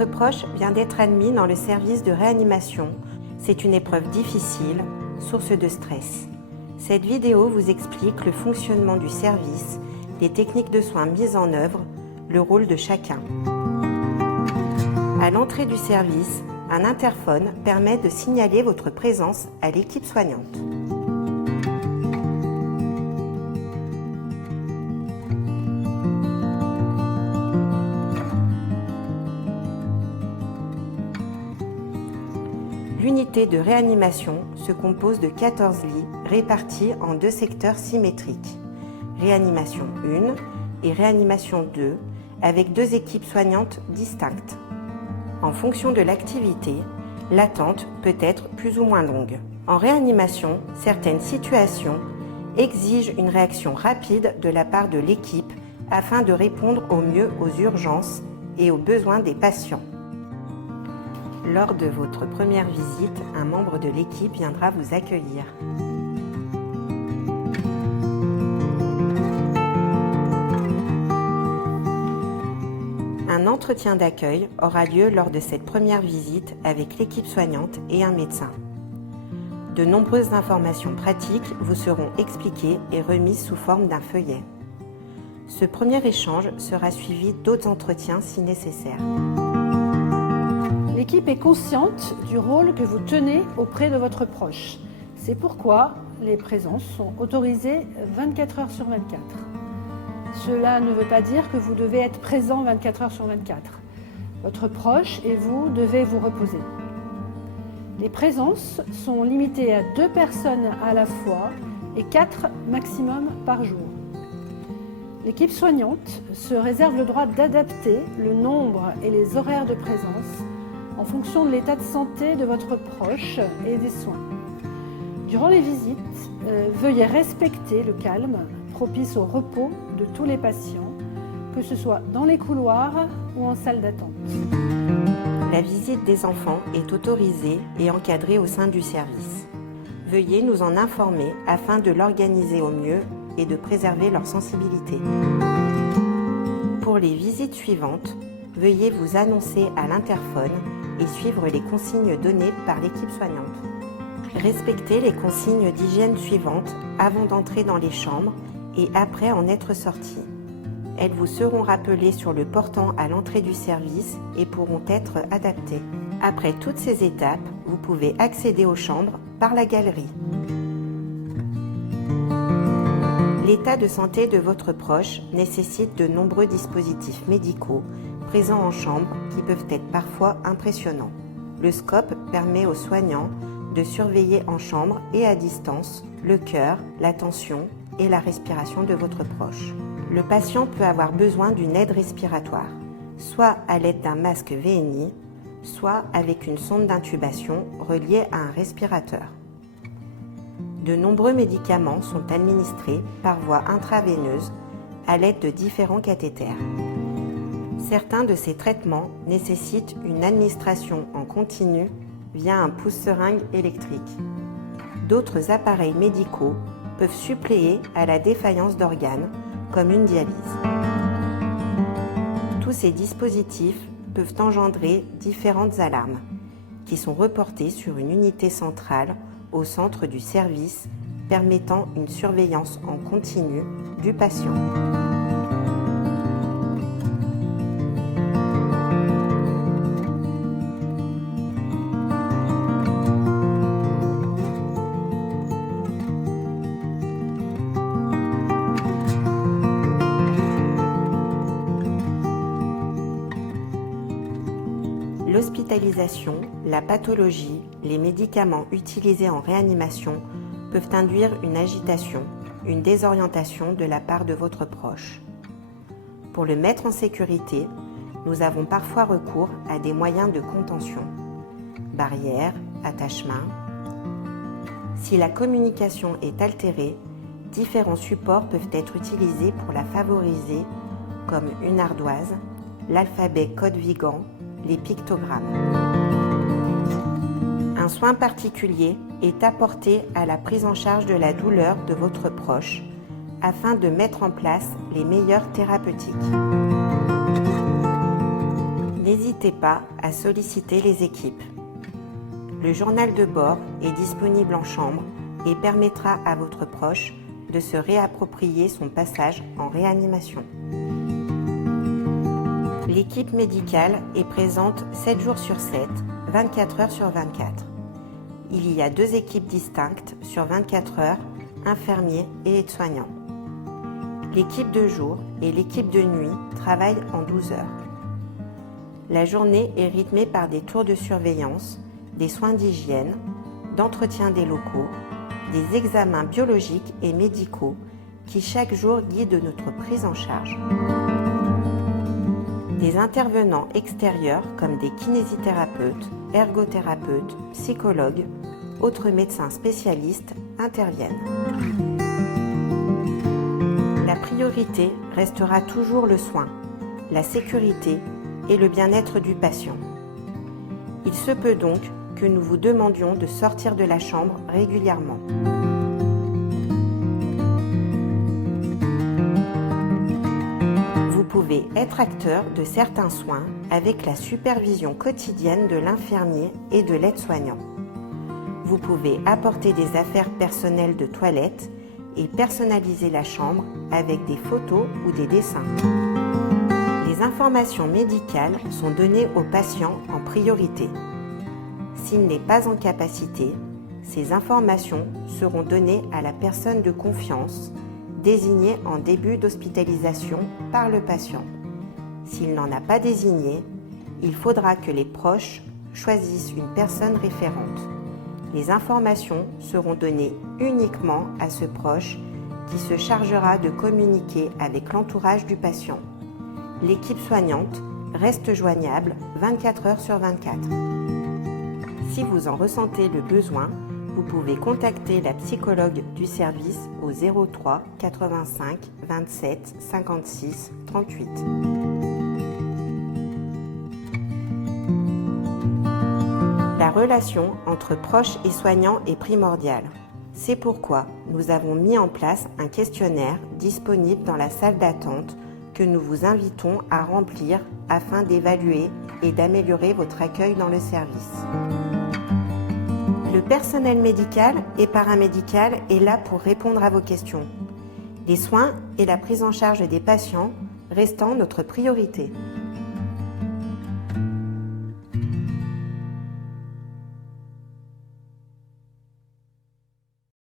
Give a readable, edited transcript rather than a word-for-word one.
Votre proche vient d'être admis dans le service de réanimation. C'est une épreuve difficile, source de stress. Cette vidéo vous explique le fonctionnement du service, les techniques de soins mises en œuvre, le rôle de chacun. À l'entrée du service, un interphone permet de signaler votre présence à l'équipe soignante. L'unité de réanimation se compose de 14 lits répartis en 2 secteurs symétriques, réanimation 1 et réanimation 2, avec 2 équipes soignantes distinctes. En fonction de l'activité, l'attente peut être plus ou moins longue. En réanimation, certaines situations exigent une réaction rapide de la part de l'équipe afin de répondre au mieux aux urgences et aux besoins des patients. Lors de votre première visite, un membre de l'équipe viendra vous accueillir. Un entretien d'accueil aura lieu lors de cette première visite avec l'équipe soignante et un médecin. De nombreuses informations pratiques vous seront expliquées et remises sous forme d'un feuillet. Ce premier échange sera suivi d'autres entretiens si nécessaire. L'équipe est consciente du rôle que vous tenez auprès de votre proche. C'est pourquoi les présences sont autorisées 24 heures sur 24. Cela ne veut pas dire que vous devez être présent 24 heures sur 24. Votre proche et vous devez vous reposer. Les présences sont limitées à 2 personnes à la fois et 4 maximum par jour. L'équipe soignante se réserve le droit d'adapter le nombre et les horaires de présence en fonction de l'état de santé de votre proche et des soins. Durant les visites, veuillez respecter le calme propice au repos de tous les patients, que ce soit dans les couloirs ou en salle d'attente. La visite des enfants est autorisée et encadrée au sein du service. Veuillez nous en informer afin de l'organiser au mieux et de préserver leur sensibilité. Pour les visites suivantes, veuillez vous annoncer à l'interphone et suivre les consignes données par l'équipe soignante. Respectez les consignes d'hygiène suivantes avant d'entrer dans les chambres et après en être sorti. Elles vous seront rappelées sur le portant à l'entrée du service et pourront être adaptées. Après toutes ces étapes, vous pouvez accéder aux chambres par la galerie. L'état de santé de votre proche nécessite de nombreux dispositifs médicaux présents en chambre qui peuvent être parfois impressionnants. Le scope permet aux soignants de surveiller en chambre et à distance le cœur, la tension et la respiration de votre proche. Le patient peut avoir besoin d'une aide respiratoire, soit à l'aide d'un masque VNI, soit avec une sonde d'intubation reliée à un respirateur. De nombreux médicaments sont administrés par voie intraveineuse à l'aide de différents cathéters. Certains de ces traitements nécessitent une administration en continu via un pousse-seringue électrique. D'autres appareils médicaux peuvent suppléer à la défaillance d'organes, comme une dialyse. Tous ces dispositifs peuvent engendrer différentes alarmes, qui sont reportées sur une unité centrale au centre du service, permettant une surveillance en continu du patient. L'hospitalisation, la pathologie, les médicaments utilisés en réanimation peuvent induire une agitation, une désorientation de la part de votre proche. Pour le mettre en sécurité, nous avons parfois recours à des moyens de contention, barrières, attache-mains. Si la communication est altérée, différents supports peuvent être utilisés pour la favoriser, comme une ardoise, l'alphabet code Vigan, les pictogrammes. Un soin particulier est apporté à la prise en charge de la douleur de votre proche afin de mettre en place les meilleures thérapeutiques. N'hésitez pas à solliciter les équipes. Le journal de bord est disponible en chambre et permettra à votre proche de se réapproprier son passage en réanimation. L'équipe médicale est présente 7 jours sur 7, 24 heures sur 24. Il y a 2 équipes distinctes sur 24 heures, infirmiers et aides-soignants. L'équipe de jour et l'équipe de nuit travaillent en 12 heures. La journée est rythmée par des tours de surveillance, des soins d'hygiène, d'entretien des locaux, des examens biologiques et médicaux qui chaque jour guident notre prise en charge. Des intervenants extérieurs comme des kinésithérapeutes, ergothérapeutes, psychologues, autres médecins spécialistes interviennent. La priorité restera toujours le soin, la sécurité et le bien-être du patient. Il se peut donc que nous vous demandions de sortir de la chambre régulièrement. Vous pouvez être acteur de certains soins avec la supervision quotidienne de l'infirmier et de l'aide-soignant. Vous pouvez apporter des affaires personnelles de toilette et personnaliser la chambre avec des photos ou des dessins. Les informations médicales sont données aux patients en priorité. S'il n'est pas en capacité, ces informations seront données à la personne de confiance désignée en début d'hospitalisation par le patient. S'il n'en a pas désigné, il faudra que les proches choisissent une personne référente. Les informations seront données uniquement à ce proche qui se chargera de communiquer avec l'entourage du patient. L'équipe soignante reste joignable 24 heures sur 24. Si vous en ressentez le besoin, vous pouvez contacter la psychologue du service au 03 85 27 56 38. La relation entre proches et soignants est primordiale. C'est pourquoi nous avons mis en place un questionnaire disponible dans la salle d'attente que nous vous invitons à remplir afin d'évaluer et d'améliorer votre accueil dans le service. Le personnel médical et paramédical est là pour répondre à vos questions. Les soins et la prise en charge des patients restant notre priorité.